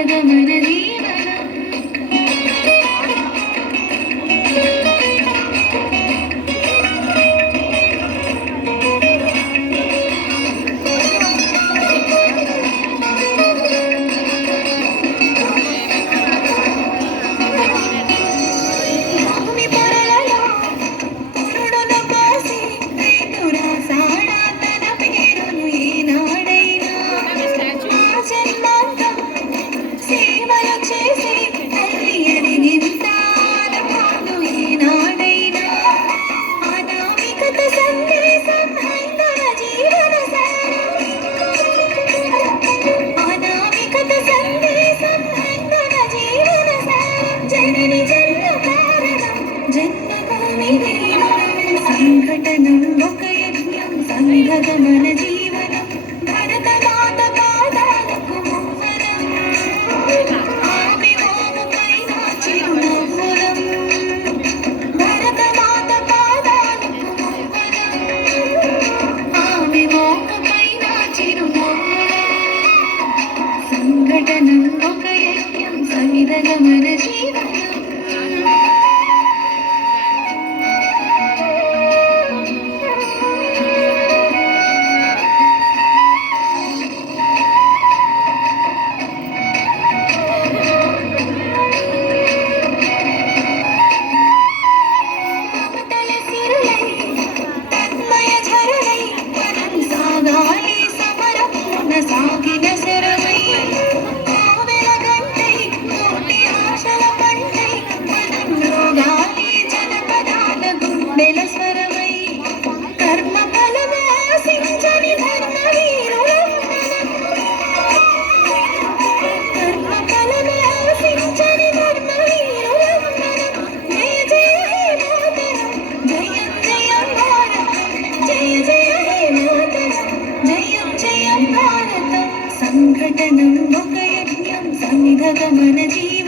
సమిధగమన జీవనం సంఘటనం ఒక యజ్ఞం సంఘగమన జీవనం భరతమాత పాదాలకు వందనం ఆమె మోముపైన చిరునవ్వులం భరతమాత పాదాలకు వందనం ఆమె మోముపైన చిరునవ్వులం సంఘటనం ఒక యజ్ఞం సమిధగమన జీవనం సాగిన శరమై ఆవెలగంటై కోటి ఆశల పంటై మనంలో గాలి జనపదాల గుండెల స్వరమై కర్మ ఫలము ఆశించని ధర్మవీరులం కర్మ ఫలము ఆశించని ధర్మవీరులం జయ జయ హే మాతరం జయం జయం భారతం జయ జయ హే మాతరం జయం జయం భారతం సంఘటనం ఒక యజ్ఞం సమిధగమన జీవనం